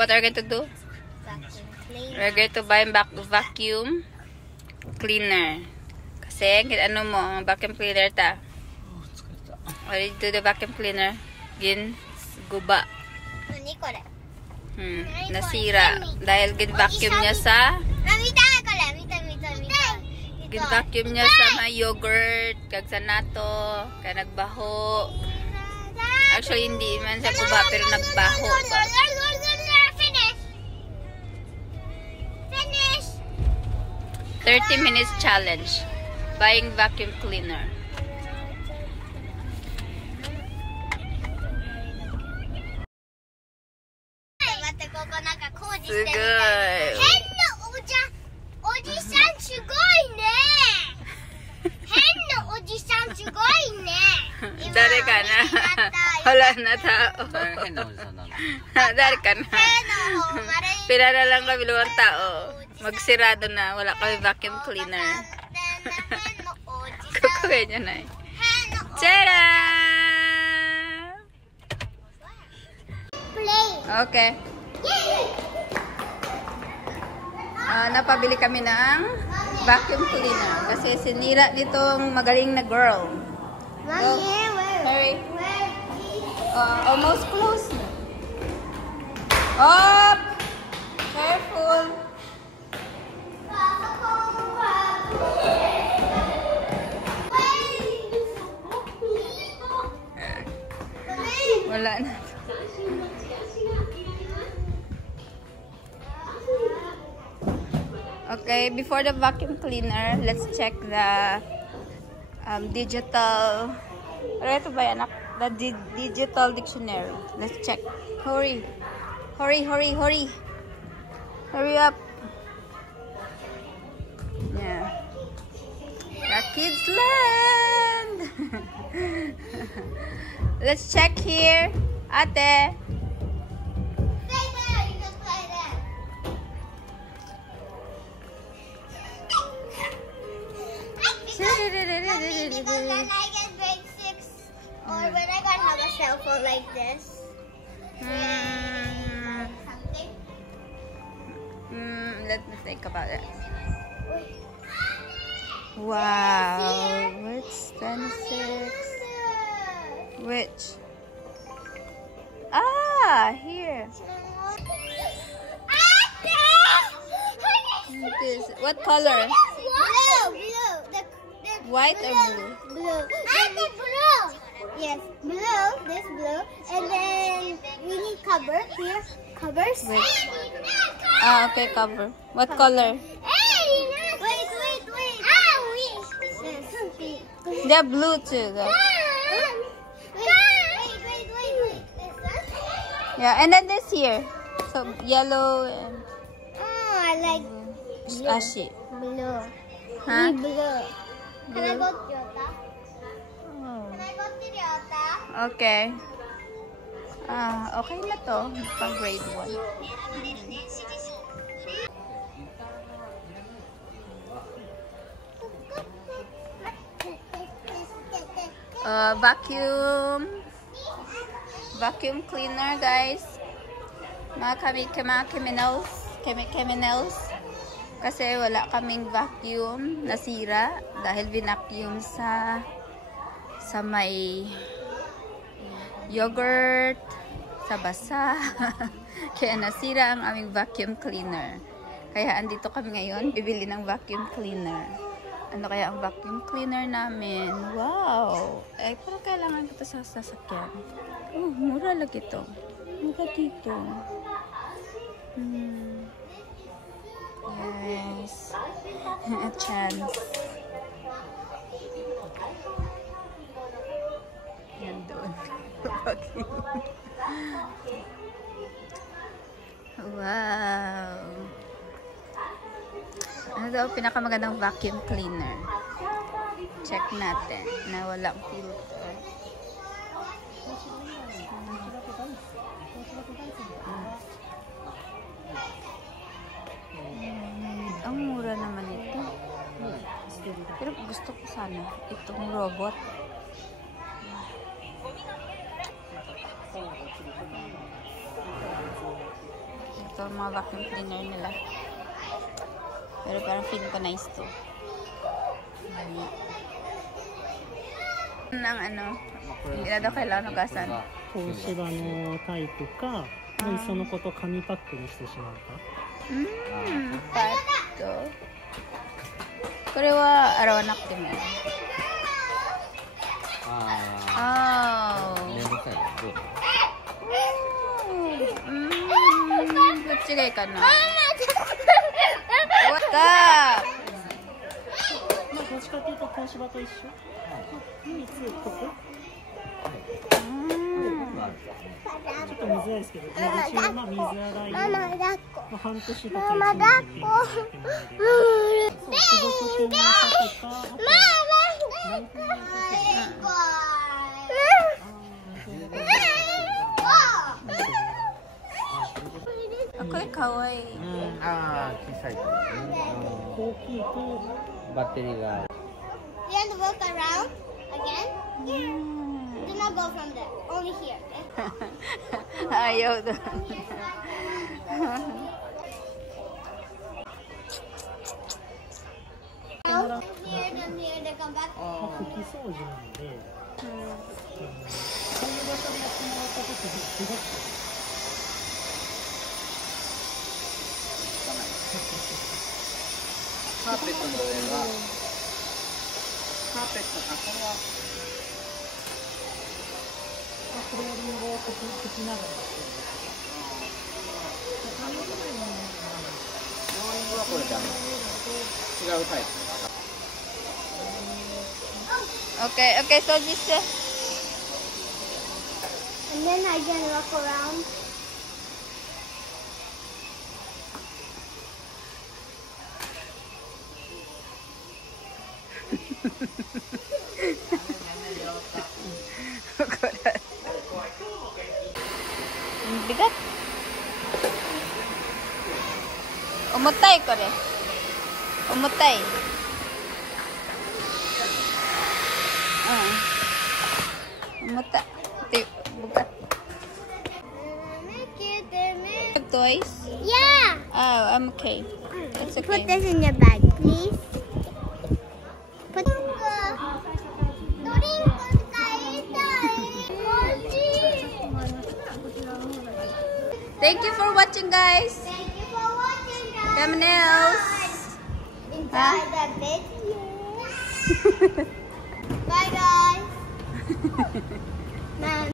what are we going to do? We're going to buy vacuum cleaner. Kasi, ano mo, vacuum cleaner ta. What did you do the vacuum cleaner? Gin, guba. Nasira. Dahil gin-vacuum niya sa gin-vacuum niya sa mga yogurt, kag sa nato, kaya nagbaho. Actually, hindi man sa guba, pero nagbaho ba. 30 minutes challenge. Buying vacuum cleaner. Sugoi. Dari ka na. Wala na tao. Dari ka na. Pila na lang kami 2 tao. Magsirado na. Wala kami vacuum cleaner. Kukuha niya na eh. Tada! Okay. Napabili kami ng vacuum cleaner. Kasi sinira ditong magaling na girl. Go. Hurry. Almost close. Up! Careful. Wala na. Okay, before the vacuum cleaner, let's check the digital. Ano ito ba yan? The digital dictionary. Let's check. Hurry. Hurry, hurry, hurry. Hurry up. Yeah. The kids land. Let's check here. Ate. Because when I get grade 6 or when I gotta have a cell phone like this. Let me think about it. Wow. Which 26? Which? Ah, here. This. What color? Blue. White or blue? Blue. Blue. Yes, blue. This blue. And then we need cover here. Covers. Which? Ah, okay, cover. What color? Wait. They're blue too, though. Wait. Yeah, and then this here. So yellow and I like ashy. blue. Huh? Blue. Can I Blue. go Toyota? Oh. Can I go Toyota? Okay. Okay na to. Pang grade 1. Vacuum cleaner, guys. Mga criminals. Kasi wala kaming vacuum, nasira dahil binacuum sa may yogurt, sa basa. Kaya nasira ang aming vacuum cleaner. Kaya andito kami ngayon, bibili ng vacuum cleaner. Ano kaya ang vacuum cleaner namin? Wow! Ay, parang kailangan ito sa sasakyan. Oh, mura lang ito. Mura dito. Yes. A chance. Yan doon. Wow. Ano daw pinakamagandang vacuum cleaner? Check natin na walang filter. Ang mura naman ito. Pero gusto ko sana itong robot. to, mga vacuum cleaner nila. Pero parang feeling ko nice to. Ng ano, hindi na daw kailangan hugasan. 東芝のタイプか、もういっそのこと紙パックにしてしまうか。パッと。これは洗わなくても。ああ。めんどくさいね。どうだ。どっちがいいかな。終わった。まあどっちかっていうと東芝と一緒。唯一ここ。ちょっと見づらいですけど、水中の水洗いを、まあ、半年とか1年とかやってもらえる。そう、付属品の差とか、あと内紛のあ、これかわいい。ああ、小さいからね。大きいとバッテリーが。You want to walk around again? Do not go from there. Only here. Ayaw doon. Here, then here, they come back. 拭き掃除なので、そういう場所でやってもらった時にすごくカーペットの上は、カーペットか、これは。フローリングを拭きながらやってるんですけど、フローリングはこれダメ。違うタイプ。Okay, okay, so this And then I can walk around. Ang bigat. Umutay ko rin. Umutay. Umuta. Ito, bugat. Toys? Yeah. Oh, I'm okay. It's okay. Put this in your bag, please. Put. Thank you for watching, guys. Thank you for watching, guys. Thumbnails. Enjoy the video. Bye, guys. Bye.